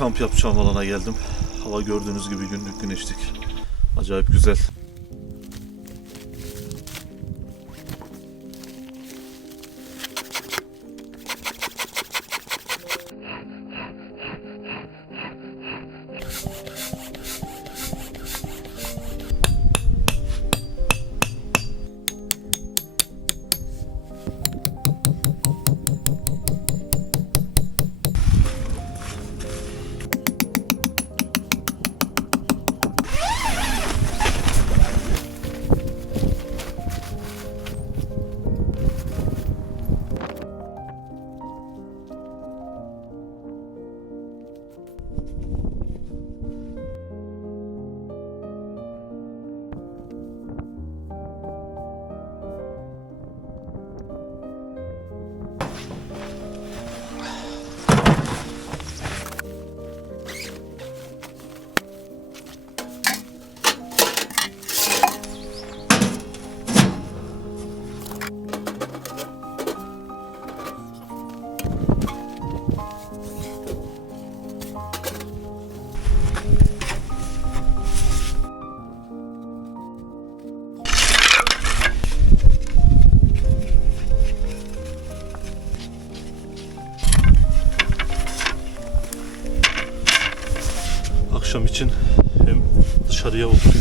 kamp yapacağım alana geldim. Hava gördüğünüz gibi günlük güneşlik. Acayip güzel. Adeus.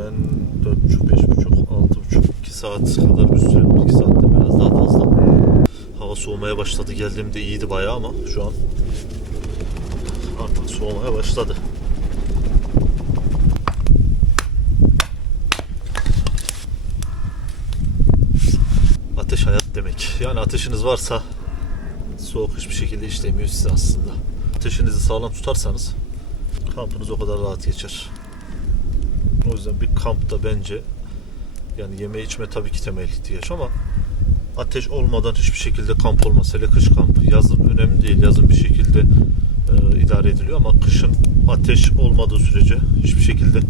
Hemen hemen 4.30, 5.30, 6.30, 2 saat kadar bir süre var. 2 saatten biraz daha fazla. Hava soğumaya başladı. Geldiğimde iyiydi bayağı ama şu an artık soğumaya başladı. Ateş hayat demek. Yani ateşiniz varsa soğuk hiçbir şekilde işlemiyor size aslında. Ateşinizi sağlam tutarsanız kampınız o kadar rahat geçer. O yüzden bir kampta bence yani yeme içme tabii ki temel ihtiyaç ama ateş olmadan hiçbir şekilde kamp olmaz. Hele kış kampı. Yazın önemli değil. Yazın bir şekilde e, idare ediliyor ama kışın ateş olmadığı sürece hiçbir şekilde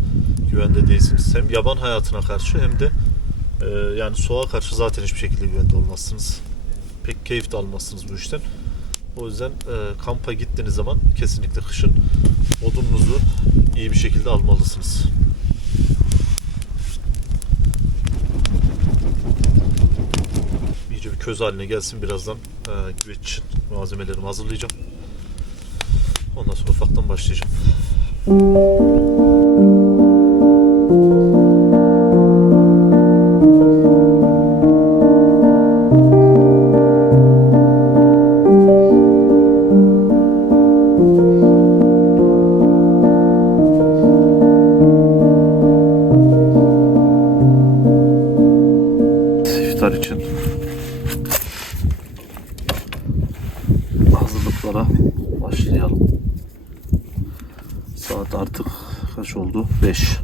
güvende değilsiniz. Hem yaban hayatına karşı hem de e, yani soğuğa karşı zaten hiçbir şekilde güvende olmazsınız. Pek keyif de almazsınız bu işten. O yüzden e, kampa gittiğiniz zaman kesinlikle kışın odununuzu iyi bir şekilde almalısınız. İyice bir köz haline gelsin birazdan e, güveç için malzemelerimi hazırlayacağım. Ondan sonra ufaktan başlayacağım. Saat artık kaç oldu? 5.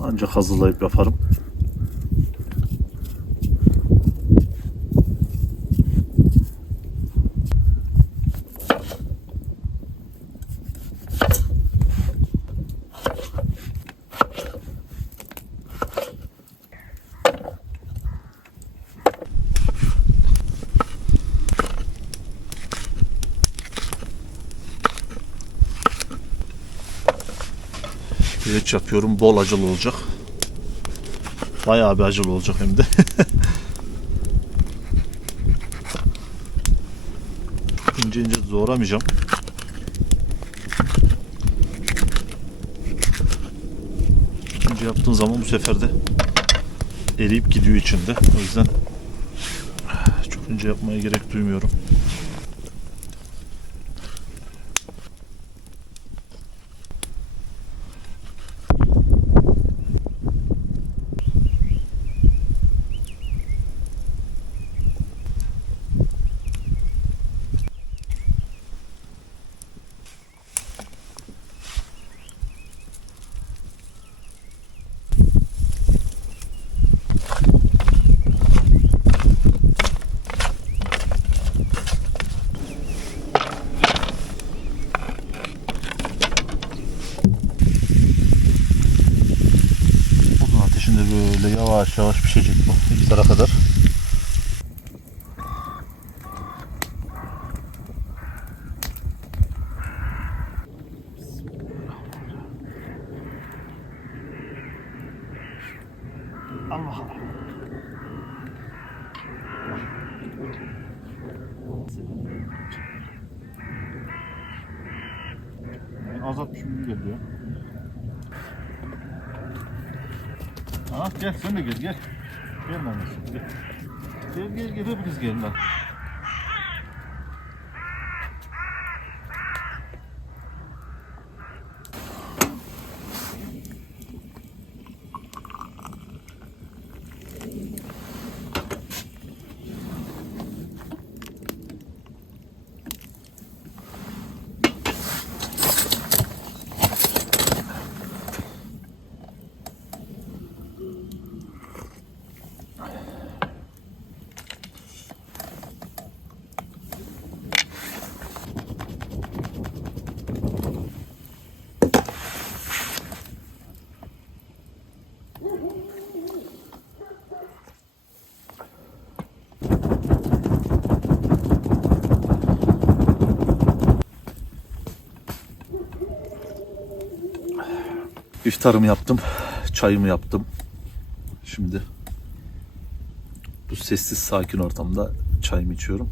Ancak hazırlayıp yaparım. Güveç yapıyorum. Bol acılı olacak. Bayağı bir acılı olacak hem de. ince ince doğramayacağım. İnce yaptığın zaman bu sefer de eriyip gidiyor içinde. O yüzden çok ince yapmaya gerek duymuyorum. Bu iftara kadar. Allah Allah. Azaltmışım gibi geliyor. Ha gel sen de gel gel. Gel Mehmet gel. Gel gel gel hepiniz gelin lan. İftarımı yaptım. Çayımı yaptım. Şimdi bu sessiz sakin ortamda çayımı içiyorum.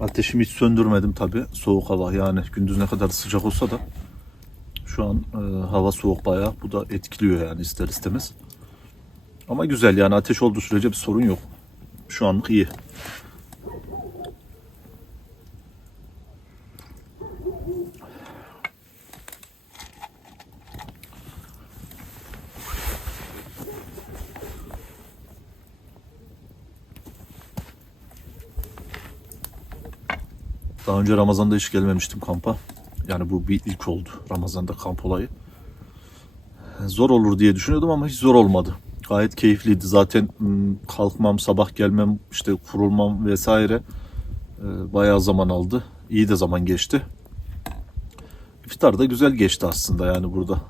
Ateşimi hiç söndürmedim tabi. Soğuk hava yani gündüz ne kadar sıcak olsa da şu an e, hava soğuk bayağı. Bu da etkiliyor yani ister istemez. Ama güzel yani ateş olduğu sürece bir sorun yok. Şu anlık iyi. Daha önce Ramazan'da hiç gelmemiştim kampa. Yani bu bir ilk oldu Ramazan'da kamp olayı. Zor olur diye düşünüyordum ama hiç zor olmadı. Gayet keyifliydi. Zaten ım, kalkmam, sabah gelmem, işte kurulmam vesaire e, bayağı zaman aldı. İyi de zaman geçti. İftar da güzel geçti aslında yani burada.